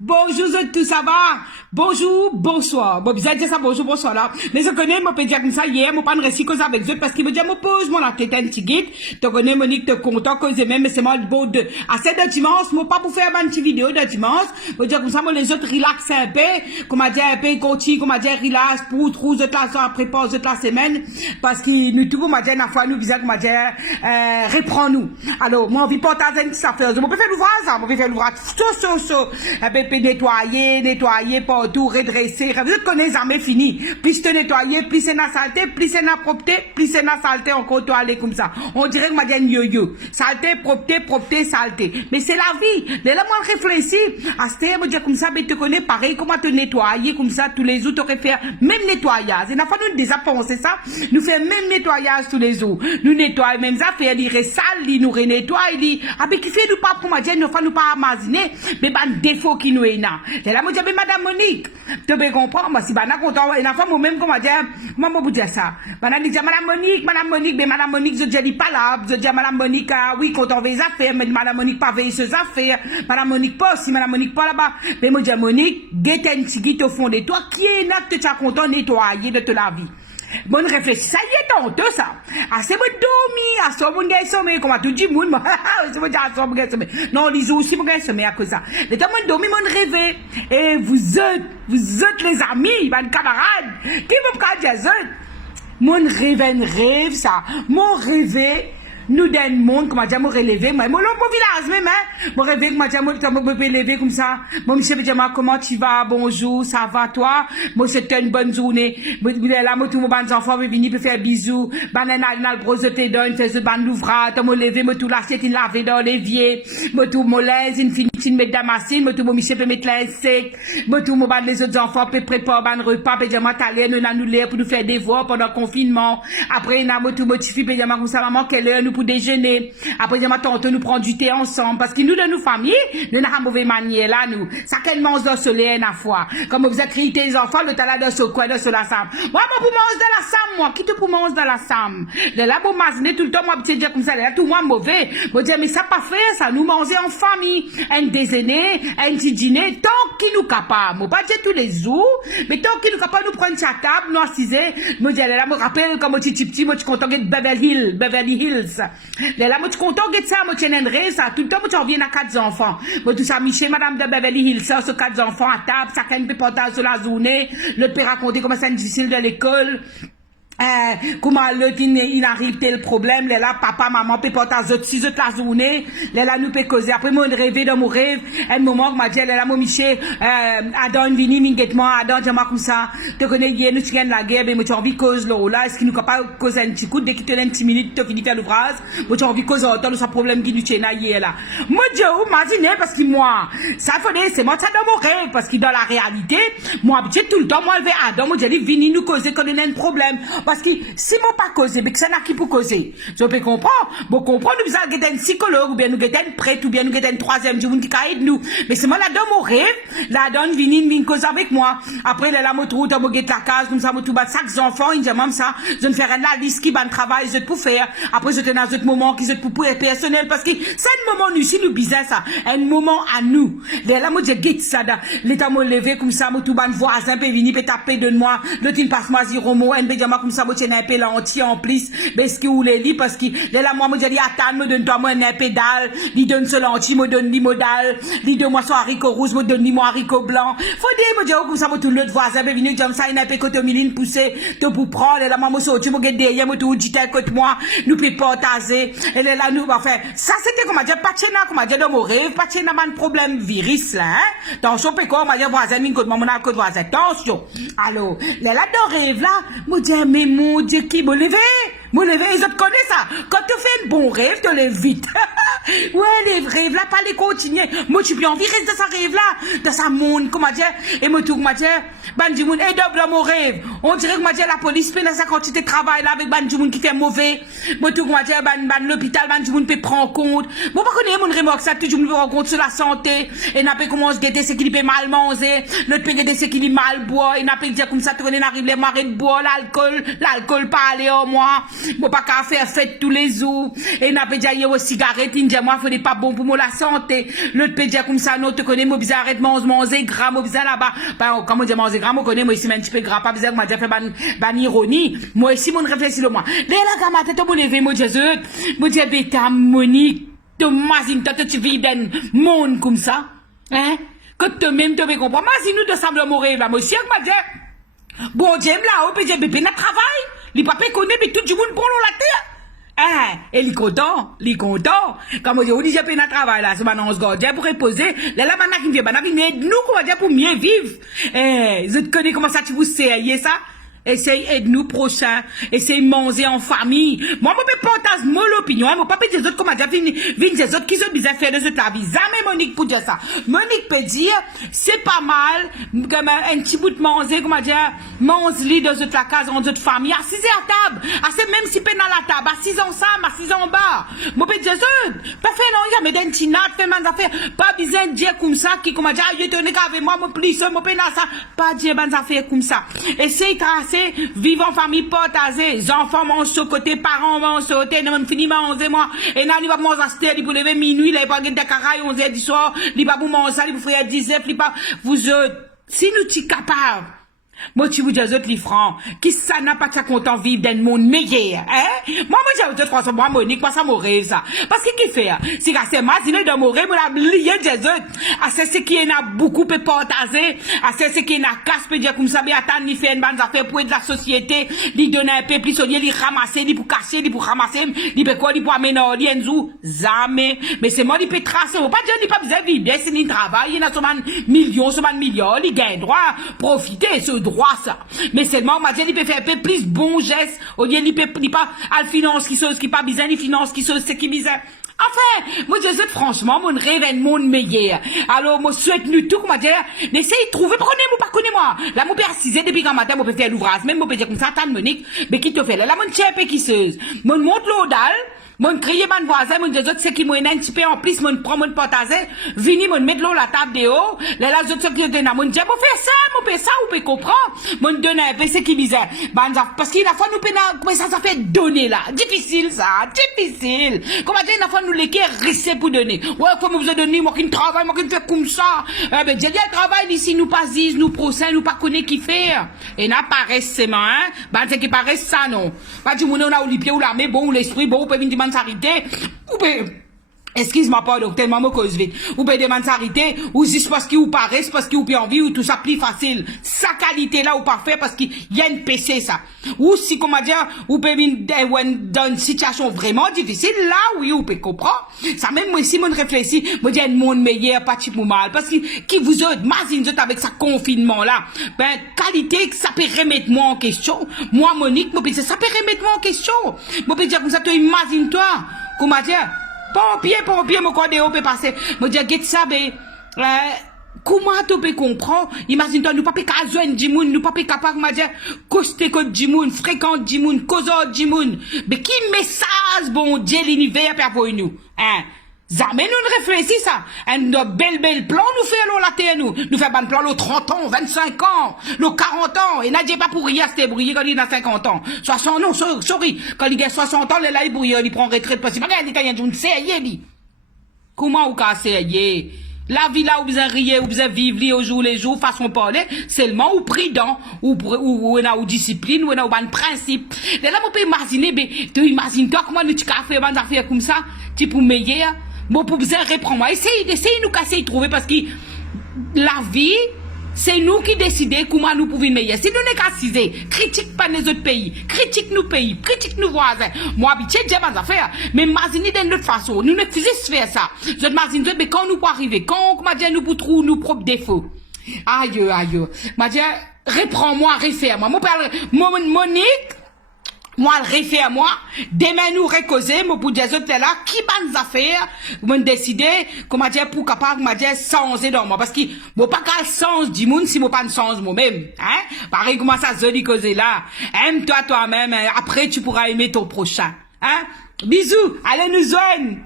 Bonjour tout ça va? Bonjour, bonsoir. Bon, bizarre dire ça, bonjour, bonsoir là. Mais je connais, moi, peux dire comme ça, hier, moi, pas de récit cause avec eux, parce qu'il me dit, moi, pose mon la tête un petit guide. Tu connais, Monique, te content, cause même, mais c'est moi, bon, de, à cette de dimanche, moi, pas pour faire une petite vidéo de dimanche. Moi, dire comme ça, moi, les autres relax un peu, qu'on m'a dit un peu, continue, qu'on m'a dit relax, pour trouver autres la soirée, prépare autres la semaine, parce qu'il nous tout, qu'on m'a dit, une fois, nous, bizarre, qu'on m'a dit, reprends-nous. Alors, moi, on vit partager une petite affaire. Je peux faire l'ouvrage, ça, on peut faire l'ouvrage, nettoyer partout, redresser. Vous connaissez jamais fini. Plus te nettoyer, plus c'est la saleté, plus c'est la propreté, plus c'est la saleté encore toi aller comme ça. On dirait que m'a dit yo-yo. Saleté, propreté, saleté. Mais c'est la vie. Dès là, moi, réfléchis. À ce temps, me dire comme ça, mais tu connais pareil, comment te nettoyer comme ça tous les jours, tu aurais fait même nettoyage. Et la fois, nous déjà pensé ça. Nous fait même nettoyage tous les jours. Nous nettoyons même ça, faire des sale, nous renettoie, ah, mais qui fait nous pas pour m'a dire, nous pas amaziner, mais ben, défaut qui nous est là. Et là, moi, je dis, madame Monique, tu peux comprendre, moi, si, ben, content, et la femme, moi-même, comment dire, moi, vous dire ça. Madame dit, madame Monique, mais madame Monique, je dis pas là, je dis, madame Monique, ah, oui, quand on veut les affaires, mais madame Monique, pas veiller ses affaires, madame Monique, pas, si madame Monique, pas là-bas, mais moi, je dis, Monique, guette un petit guide au fond de toi, qui est là que tu as content nettoyer de toute la vie. Bonne réflexion, ça y est, tantôt, ça. Ah, c'est mon dormi, à ce moment, il sommeil, comme à tout le monde, c'est mon à ce moment, sommeil. Non, les aussi, mon sommeil à cause ça. Le temps, mon dormi, mon rêvé. Et vous êtes les amis, mes camarades. Qui vous parle de ça? Mon rêve, ça. Mon rêvé. Nous d'un monde, comment dire, me relever, moi, mon village même, hein, me rêver, comment dire, me relever comme ça, mon monsieur me dit, comment tu vas, bonjour, ça va, toi, moi, c'était une bonne journée, là, moi, tous mes bonnes enfants, me venir, faire bisous, banana, le gros, te donne, fais ce ban l'ouvrage, me lever, me tout l'assiette, une laver dans l'évier, me tout mon laise, une fini, une mettre damascine, me tout mon monsieur, peut mettre l'air sec, me tout mon ban les autres enfants, peut préparer un repas, peut dire, moi, t'allais, nous, nous, pour nous faire des voix pendant le confinement, après, nous, tout motivé, peut dire, comme ça, maman, quelle heure, nous, pour déjeuner. Après, ma tante nous prend du thé ensemble. Parce que nous, de nos familles, nous n'avons pas mauvaise manière là, nous. Ça, qu'elle mange dans le soleil, à fois. Comme vous êtes crié les enfants, le talent de ce coin, de ce la sam. Moi, pour manger dans la sam, moi. Qui te pour manger dans la sam? De là, pour manger tout le temps, moi, petit dire comme ça, là, tout moi, mauvais. Moi, dire, mais ça pas fait, ça. Nous manger en famille. Un déjeuner, un petit dîner, tant qu'il nous capable. Moi, pas dire tous les jours, mais tant qu'il nous capable, nous prendre sa table, nous assiser. Moi, dire, là, me rappelle, comme petit, moi, tu content de Beverly Hills. Là, moi, tu content de ça, moi, tu es ça. Tout le temps, moi, tu reviens à 4 enfants. Moi, tout ça, Michel, madame de Beverly Hills, ça, ce 4 enfants à table, ça, quand même, portage sur la journée. Le père raconter comment c'est difficile de l'école. Comment il arrive tel problème, là, papa, maman, peut porter la journée, là, nous peut causer. Après, moi, rêver dans mon rêve, un moment, m'a dit, là, mon Michel, Adam, vini, minguettement, Adam, dis-moi comme ça, te connais, nous, tu gagnes la guerre, mais moi, tu as envie de cause, là, est-ce qu'il nous capable de causer un petit coup, dès qu'il te donne un petit minute, tu finis faire l'ouvrage, moi, tu as envie de causer autant de ce problème qui nous tient là. Moi, Dieu, imaginez, parce que moi, ça faudrait, c'est moi, ça dans mon rêve, parce que dans la réalité, moi, habitué tout le temps, moi, je vais Adam, moi, je dis, vini, nous causer quand il y a un problème. Parce que si moi pas causer, mais que ça n'a qui pour causer. Je peux comprendre. Bon, comprendre, nous avons un psychologue, ou bien nous avons un prêtre, ou bien nous avons un troisième jour qui aide nous. Mais c'est moi là dans mon rêve, là dans vini cause avec moi. Après, là, moi, tout, moi, la case, nous avons tout, chaque enfant, ils disent, même ça, je ne ferai la liste qui va travail, je pour faire. Après, je te dans un moment qui, je pour être personnel, parce que c'est un moment, nous, ici, nous, bizarre, ça. Un moment à nous. Là, moi, je guette ça, l'état, moi, levé, comme ça, moi, tout, voisin, peut venir, peut taper de moi, l'autre, il passe, moi, zéro mot, un peu, comme ça, moi, un peu l'entier en plus, parce que vous les lit, parce que là, moi, je dis, attends, me donne-toi, moi, un pédale, lui donne ce l'entier, me donne l'imodal, lui donne-moi son haricot rouge, me donne moi haricot blanc. Faut dire, me dire, comme ça, moi, tout l'autre voisin, ben, venu, comme ça, il n'a pas côté miline poussé, te pour prendre, là, moi, sorti, moi, derrière, moi, tout, dit, côté moi, nous, puis partager, et là, nous, enfin, ça, c'était, comme dire, pas de comme dire, dans mon rêve, pas de un problème virus, là, hein. Attention, puis quoi, moi, dire, voisin, mine, côté moi, mon côté voisin, attention. Alors, là, dans rêve, là, moi, dire, mais mon Dieu, qui me lever, ils te connaissent ça. Quand tu fais un bon rêve, tu lèves vite. Ouais, les rêves là, pas les continuer. Moi, tu peux envie rester dans sa rêve là, dans sa monde, comment dire, et moi, tout, comment dire, Banji Moun, et double mon rêve. On dirait que, comment dire, la police peut dans sa quantité de travail là, avec Banji Moun qui fait mauvais. Moi, tout, comment dire, l'hôpital, Banji Moun peut prendre compte. Moi, pas connaître mon remorque, ça, toujours me rend compte sur la santé. Et n'a pas comment se guetter, c'est qu'il peut mal manger. L'autre peut guetter, c'est qu'il mal boire. Et n'a pas dire comme ça, tu connais, n'arrive les marées de boire, l'alcool pas aller au moins. Moi, pas qu'à faire fête tous les jours. Et n'a pas dit, aux cigarettes, il dit, moi, faut pas bon pour moi la santé. L'autre peut dire comme ça, non, te connais, moi, bizarre, arrête, manger gras, moi, bizarre là-bas. Ben, comment dire, manger gras, moi, connais, moi, ici, un petit peu gras, pas bizarre, moi, j'ai fait ban ironie. Moi, ici, mon réfléchis le moi. Dès la gamme, tête, mon éveil, moi, Jésus, moi, j'ai bêta, Monique, Thomasine, toi, tu vis d'un monde comme ça. Hein? Que toi-même, tu me comprends. Moi, si nous te semblons mourir, là, moi, si, moi, j'ai, bon, j'aime là, au PG, bébé, n'a travail. Les papiers connaissent, mais tout le monde pour la terre. Hein? Et il est content, Comme on dit, on dit, j'ai payé un travail là, c'est maintenant, on se garde, pour reposer. Là, maintenant, qui vient, mais nous, comment dire, pour mieux vivre. Je te connais comment ça, tu vous sais, ça? Essaye aide-nous prochain, essaye manger en famille. Moi, je peux partager mon opinion, moi, pas des autres, comment dire, des autres qui sont bizarres faire de ce la vie. Jamais Monique pour dire ça. Monique peut dire, c'est pas mal, comme un petit bout de manger, comment dire, mange-li dans cette la case, dans cette famille, assise à table, assez même si peine dans la table, assise ensemble, assise en bas. Moi, peut dire ça, pas faire non, il y a mais d'un tinat, fait mes affaires, pas besoin de dire comme ça, qui, comment dire, il est avec moi, mon plus, mon peine ça, pas dire mes affaires comme ça. Essaye vivre en famille partagée, les enfants mangent sur côté, parents mangent sur côté, non, fini manger moi, et non, il va manger à cette heure, il pour lever minuit, il va pas gagner de caraï, 11h du soir, il va pour manger ça, il vous ferait 10h, il va, vous, si nous t'y capables, moi, tu vous dis aux autres, les francs, qui ça n'a pas de content vivre dans le monde meilleur, hein? Moi, j'ai aux autres, moi, Monique, moi, ça m'aurait, ça. Parce que qui fait, c'est qu'à ces matins, il est dans mourir, moi, la lié des autres. À ce qui en a beaucoup, peut partager. À ce qui en a casse, peut dire comme ça, mais attends, il fait une bonne affaire pour aider la société, il donne un peu plus, il ramasser, il pour casser, il pour ramasser, il peut quoi, il pour amener, il en zou, jamais. Mais c'est moi, il peut tracer, on pas dire, il pas besoin de vivre, c'est un travail, il a seulement millions, il gagne droit, profiter, ce droit, ça. Mais seulement, ma dit, il peut faire un peu plus bon geste, au lieu, il peut pas, à la finance qui pas besoin, les finances qui sont, c'est qui besoin. Enfin, moi, je sais, franchement, mon rêve est monde meilleur. Alors, moi, souhaite nous tout, comment dire, n'essayez de trouver, prenez-moi, pas connaissez-moi. Là, mon père assisé depuis quand matin, mon père fait l'ouvrage, même mon père dit comme ça, t'as Monique, mais qui te fait là, mon chef et qui se, mon monte l'odal, mon crier mon voisin, mon des autres, c'est qui m'ont un petit peu en plus, mon prend mon partager, vini, mon mettre l'eau la table de haut, là, les autres qui étaient là, mon dit, mon fait ça, mon fait ça, ou peut comprendre, mon donne un peu, c'est qui bizarre. Parce qu'il a fois nous comment ça fait donner là. Difficile, ça, difficile. Comment dire, il a fois nous les risquer pour donner. Ouais, faut nous donner, moi qui travaille, moi qui fait comme ça. Ben, j'ai dit, un travail ici, nous pas zis, nous procès, nous pas connaît qui faire. Et n'a pas récemment, hein. Ben, c'est qui paraît ça, non. Pas du monde, on a ou les pieds, ou l'armée, bon, ou l'esprit, bon, ou peut venir demander charité, ou peut, excuse-moi pas, donc, tellement me cause vite. Ou peut demander charité, ou juste parce qu'il ou paraît, parce qu'il ou peut envie, ou tout ça plus facile. Sa qualité là, ou parfait, parce qu'il y a une PC, ça. Ou si, comment dire, ou peut venir dans une situation vraiment difficile, là, oui, ou peut comprendre. Ça même, moi, si, mon réfléchis, moi, il y a un monde meilleur, pas type ou mal. Parce que, qui vous autres, mazine, avec sa confinement là, ben, qualité, ça peut remettre moi en question. Moi, Monique, moi, ça peut remettre moi en question. Moi, peut dire comme ça, toi, imagine-toi, comment dire, pompier, mon corps de haut peut passer. Moi, dire, get ça, ben, comment tu peux comprendre? Imagine-toi, nous pas besoin de moun, nous pas capable, comment dire, coster code du moun, fréquente du moun, causeur du moun. Mais qui message, bon Dieu, l'univers peut avoir nous, hein? Jamais nous réfléchissons ça. Un bel plan nous fait la terre nous. Nous fait un plan le 30 ans, 25 ans, le 40 ans. Et n'a pas pour rien, c'était briller quand il a 50 ans. 60, non, sorry. Quand il a 60 ans, là, il brille, il prend retraite parce que regarde, il y a une série, comment vous cassez, la vie là où vous riez, où vous vivez au jour les jours, façon de parler, seulement ou prudent, ou discipline, ou un principe. Et là, vous pouvez imaginer, tu imagines toi comment tu fais des affaires comme ça, tu peux meilleur. Bon, pour vous reprendre, essayez nous casser et trouver parce que la vie, c'est nous qui décidons comment nous pouvons meilleur. Si nous n'est qu'assisés, critique pas les autres pays, critique nos pays, critique nos voisins. Moi, habitué, j'ai pas affaires. Mais imaginez d'une autre façon. Nous ne faisons faire ça. Je m'imagine, mais quand nous pouvons arriver, quand, comment dire, nous pouvons trouver nos propres défauts. Aïe. M'a dit, reprends-moi, réfère-moi. Monique, moi, le réfère moi, demain nous recauser, moi, pour dire autres là, qui bonnes affaires, moi, décider, comment dire, pour capable, moi, dire, changer dans moi. Parce que, moi, pas qu'à sens du monde, si moi, pas de sens moi-même, hein. Pareil, comment ça se dit causer là. Aime-toi toi-même, après, tu pourras aimer ton prochain, hein. Bisous, allez nous joindre.